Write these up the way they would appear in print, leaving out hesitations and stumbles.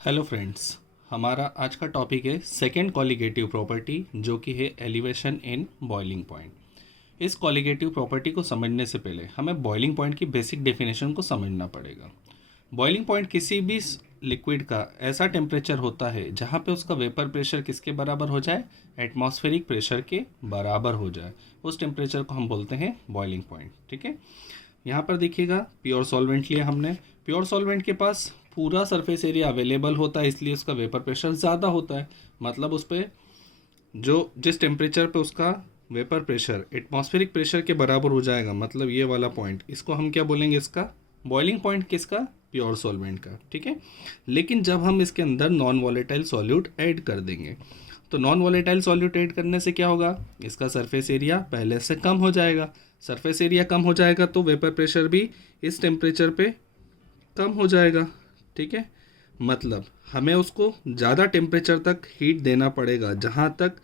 Hello friends, हमारा आज का टॉपिक है सेकेंड कॉलिगेटिव प्रॉपर्टी, जो कि है एलिवेशन इन बॉइलिंग पॉइंट। इस कॉलिगेटिव प्रॉपर्टी को समझने से पहले हमें बॉइलिंग पॉइंट की बेसिक डेफिनेशन को समझना पड़ेगा। बॉइलिंग पॉइंट किसी भी लिक्विड का ऐसा टेम्परेचर होता है जहाँ पे उसका वेपर प्रेशर किसके बराबर हो जाए, एटमॉस्फेरिक प्रेशर के बराबर हो जाए। उस टेम्परेचर को हम बोलते हैं बॉइलिंग पॉइंट। ठीक है, यहाँ पर देखिएगा प्योर सॉल्वेंट लिया हमने। प्योर सॉल्वेंट के पास पूरा सरफेस एरिया अवेलेबल होता है, इसलिए उसका वेपर प्रेशर ज़्यादा होता है। मतलब उस पर जो जिस टेम्परेचर पे उसका वेपर प्रेशर एटमॉस्फेरिक प्रेशर के बराबर हो जाएगा, मतलब ये वाला पॉइंट, इसको हम क्या बोलेंगे, इसका बॉइलिंग पॉइंट किसका, प्योर सॉल्वेंट का। ठीक है, लेकिन जब हम इसके अंदर नॉन वॉलेटाइल सॉल्यूट ऐड कर देंगे तो नॉन वॉलेटाइल सॉल्यूट ऐड करने से क्या होगा, इसका सरफेस एरिया पहले से कम हो जाएगा। सरफेस एरिया कम हो जाएगा तो वेपर प्रेशर भी इस टेम्परेचर पे कम हो जाएगा। ठीक है, मतलब हमें उसको ज़्यादा टेम्परेचर तक हीट देना पड़ेगा जहाँ तक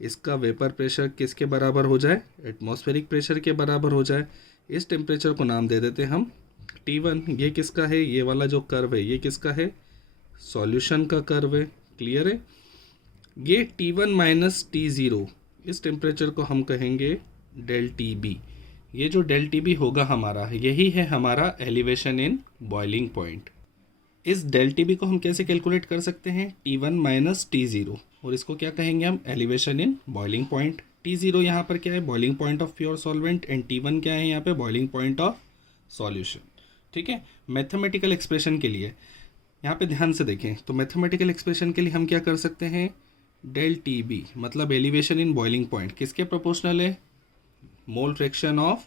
इसका वेपर प्रेशर किसके बराबर हो जाए, एटमॉस्फेरिक प्रेशर के बराबर हो जाए। इस टेम्परेचर को नाम दे देते हम T1। ये किसका है, ये वाला जो कर्व है ये किसका है, सॉल्यूशन का कर्व है। क्लियर है, ये T1 माइनस T0, इस टेम्परेचर को हम कहेंगे डेल टी बी। ये जो डेल टी बी होगा हमारा, यही है हमारा एलिवेशन इन बॉइलिंग पॉइंट। इस डेल टी बी को हम कैसे कैलकुलेट कर सकते हैं, T1 माइनस T0, और इसको क्या कहेंगे हम, elevation in boiling point. T0 यहाँ पर क्या है, boiling point of pure solvent, and T1 क्या है यहाँ पे, बॉइलिंग पॉइंट ऑफ सॉल्यूशन। ठीक है, मैथमेटिकल एक्सप्रेशन के लिए यहाँ पे ध्यान से देखें तो मैथमेटिकल एक्सप्रेशन के लिए हम क्या कर सकते हैं, डेल टी बी मतलब एलिवेशन इन बॉइलिंग पॉइंट किसके प्रोपोर्शनल है, मोल फ्रैक्शन ऑफ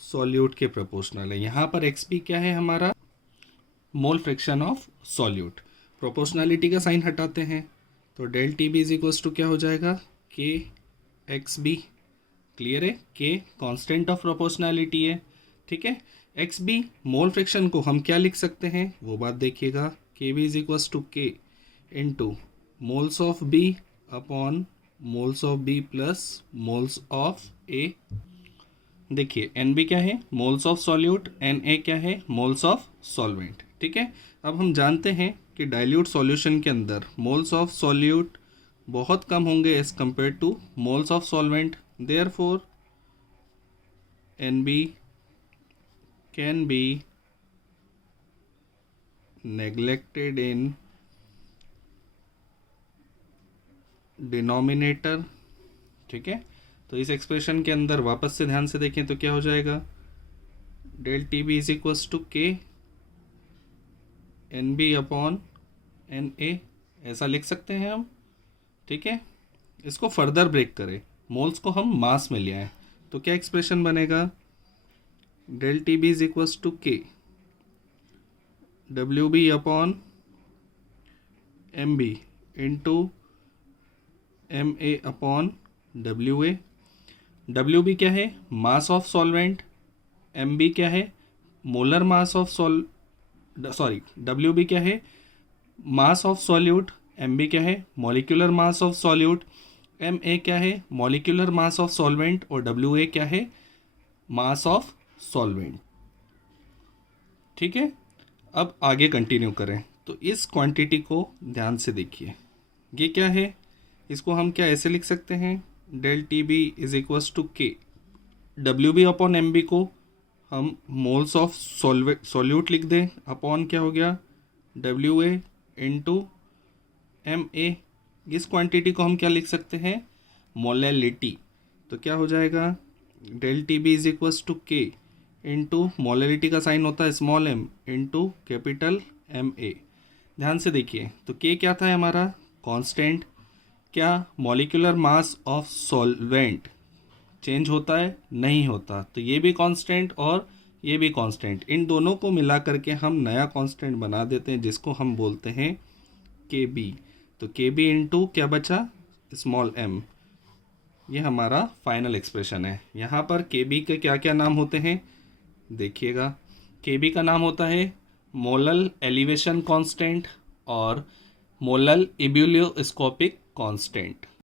सॉल्यूट के प्रोपोर्शनल है। यहाँ पर एक्स बी क्या है हमारा, mole fraction of solute. Proportionality का साइन हटाते हैं तो del T B is equals to क्या हो जाएगा, के एक्स बी। क्लियर है, के कांस्टेंट ऑफ प्रोपोर्शनलिटी है। ठीक है, एक्स बी मोल फ्रैक्शन को हम क्या लिख सकते हैं वो बात देखिएगा, K B is equals to K into moles of B upon moles of B plus moles of A. देखिए एन बी क्या है, moles of solute, n A क्या है, मोल्स ऑफ सॉल्वेंट। ठीक है, अब हम जानते हैं कि डाइल्यूट सॉल्यूशन के अंदर मोल्स ऑफ सॉल्यूट बहुत कम होंगे as compare to moles of solvent. Therefore N B can be neglected in denominator. ठीक है, तो इस एक्सप्रेशन के अंदर वापस से ध्यान से देखें तो क्या हो जाएगा, del T B is equals to K n B upon n A, ऐसा लिख सकते हैं हम। ठीक है, इसको फर्दर ब्रेक करें, मोल्स को हम मास में ले आए तो क्या एक्सप्रेशन बनेगा, del T B is equals to K W B upon M B into M A upon W A. W B क्या है, mass of solvent, M B क्या है, molar mass of W B क्या है, mass of solute, M B क्या है, molecular mass of solute, M A क्या है, मॉलिक्यूलर मास ऑफ सॉल्वेंट, और डब्ल्यू ए क्या है, मास ऑफ सॉल्वेंट। ठीक है, अब आगे कंटिन्यू करें तो इस क्वांटिटी को ध्यान से देखिए, ये क्या है, इसको हम क्या ऐसे लिख सकते हैं, del T B is equals to K W B upon M B को हम मोल्स ऑफ सॉल्यूट लिख दें, अपॉन क्या हो गया, W A into M A. इस क्वांटिटी को हम क्या लिख सकते हैं, मोलैलिटी। तो क्या हो जाएगा, del T B is equals to K into molality का साइन होता है small M into capital M A. ध्यान से देखिए तो के क्या था हमारा, कांस्टेंट। क्या molecular mass of solvent change होता है, नहीं होता, तो ये भी कांस्टेंट और ये भी कांस्टेंट, इन दोनों को मिला करके हम नया कांस्टेंट बना देते हैं जिसको हम बोलते हैं के बी। तो के बी इंटू क्या बचा, स्मॉल एम। ये हमारा फाइनल एक्सप्रेशन है। यहाँ पर के बी के क्या क्या नाम होते हैं देखिएगा, के बी का नाम होता है मोलल एलिवेशन कांस्टेंट और मोलल इब्यूलियोस्कोपिक कांस्टेंट।